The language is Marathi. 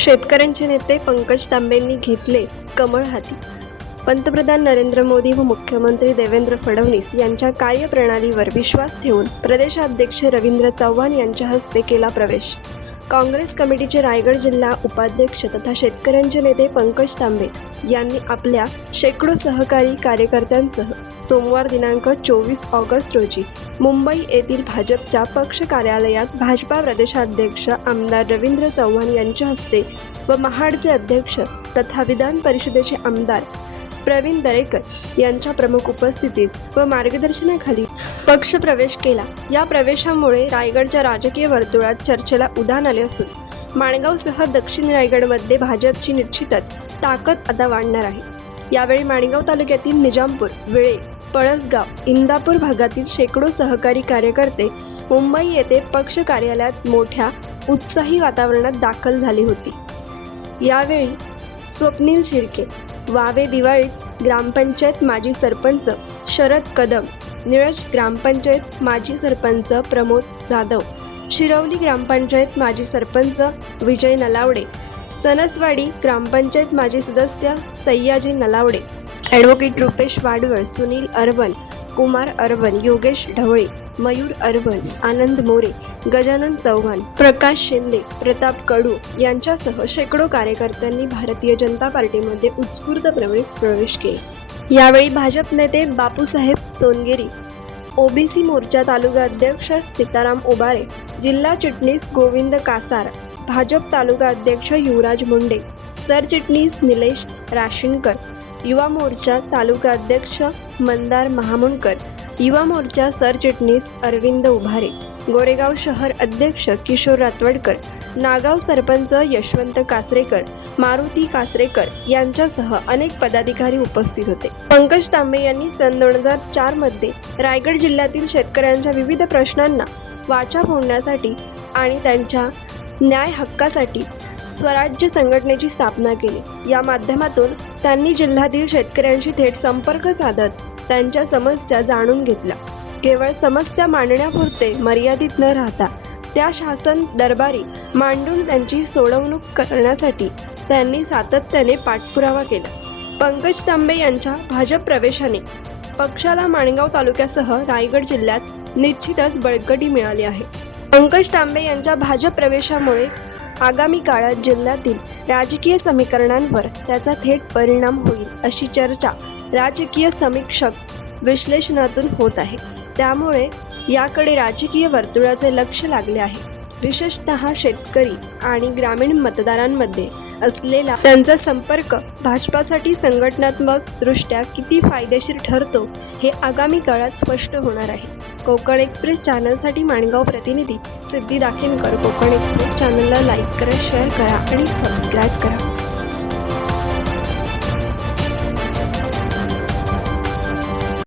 शेतकऱ्यांचे नेते पंकज तांबेंनी घेतले कमळ हाती. पंतप्रधान नरेंद्र मोदी व मुख्यमंत्री देवेंद्र फडणवीस यांच्या कार्यप्रणालीवर विश्वास ठेवून प्रदेशाध्यक्ष रवींद्र चव्हाण यांच्या हस्ते केला प्रवेश. काँग्रेस कमिटीचे रायगड जिल्हा उपाध्यक्ष तथा शेतकऱ्यांचे नेते पंकज तांबे यांनी आपल्या शेकडो सहकारी कार्यकर्त्यांसह सोमवार दिनांक 24 ऑगस्ट रोजी मुंबई येथील भाजपच्या पक्ष कार्यालयात भाजपा प्रदेशाध्यक्ष आमदार रवींद्र चव्हाण यांच्या हस्ते व महाडचे अध्यक्ष तथा विधान परिषदेचे आमदार प्रवीण दरेकर यांच्या प्रमुख उपस्थितीत व मार्गदर्शनाखाली पक्ष प्रवेश केला. या प्रवेशामुळे रायगडच्या राजकीय वर्तुळात चर्चेला उधाण आले असून माणगावसह दक्षिण रायगडमध्ये भाजपची निश्चितच ताकद आता वाढणार आहे. यावेळी माणगाव तालुक्यातील निजामपूर, विळे, पळसगाव, इंदापूर भागातील शेकडो सहकारी कार्यकर्ते मुंबई येथे पक्ष कार्यालयात मोठ्या उत्साही वातावरणात दाखल झाली होती. यावेळी स्वप्नील शिर्के, वावे दिवाळीत ग्रामपंचायत माजी सरपंच शरद कदम, निळज ग्रामपंचायत माजी सरपंच प्रमोद जाधव, शिरवली ग्रामपंचायत माजी सरपंच विजय नलावडे, सनसवाडी ग्रामपंचायत माजी सदस्य सय्याजी नलावडे, ॲडव्होकेट रुपेश वाडवळ, सुनील अरवन, कुमार अरवन, योगेश ढवळे, मयूर अरवन, आनंद मोरे, गजानन चव्हाण, प्रकाश शिंदे, प्रताप कडू यांच्यासह शेकडो कार्यकर्त्यांनी भारतीय जनता पार्टीमध्ये उत्स्फूर्त प्रवेश केला. यावेळी भाजप नेते बापूसाहेब सोनगिरी, ओबीसी मोर्चा तालुका अध्यक्ष सीताराम उबारे, जिल्हा चिटणीस गोविंद कासार, भाजप तालुका अध्यक्ष युवराज मुंडे, सरचिटणीस निलेश राशीनकर, युवा मोर्चा तालुका अध्यक्ष मंदार महामुंडकर, युवा मोर्चा सरचिटणीस अरविंद उभारे, गोरेगाव शहर अध्यक्ष किशोर रातवडकर, नागाव सरपंच यशवंत कासरेकर, मारुती कासरेकर यांच्यासह अनेक पदाधिकारी उपस्थित होते. पंकज तांबे यांनी सन 2004 मध्ये रायगड जिल्ह्यातील शेतकऱ्यांच्या विविध प्रश्नांना वाचा फोडण्यासाठी आणि त्यांच्या न्याय हक्कासाठी स्वराज्य संघटनेची स्थापना केली. या माध्यमातून त्यांनी जिल्ह्यातील शेतकऱ्यांशी थेट संपर्क साधत त्यांच्या समस्या जाणून घेतल्या. केवळ समस्या मांडण्यापुरते मर्यादित न राहता त्या शासन दरबारी मांडून त्यांची सोडवणूक करण्यासाठी त्यांनी सातत्याने पाठपुरावा केला. पंकज तांबे यांच्या भाजप प्रवेशाने पक्षाला माणगाव तालुक्यासह रायगड जिल्ह्यात निश्चितच बळकटी मिळाली आहे. पंकज तांबे यांच्या भाजप प्रवेशामुळे आगामी काळात जिल्ह्यातील राजकीय समीकरणांवर त्याचा थेट परिणाम होईल अशी चर्चा राजकीय समीक्षक विश्लेषणातून होत आहे. त्यामुळे याकडे राजकीय वर्तुळाचे लक्ष लागले आहे. विशेषतः शेतकरी आणि ग्रामीण मतदारांमध्ये असलेला त्यांचा संपर्क भाजपासाठी संघटनात्मक दृष्ट्या किती फायदेशीर ठरतो हे आगामी काळात स्पष्ट होणार आहे. कोकण एक्सप्रेस चॅनलसाठी माणगाव प्रतिनिधी सिद्धी दाखिनकर. कोकण एक्सप्रेस चॅनलला लाईक करा, शेअर करा आणि सबस्क्राईब करा.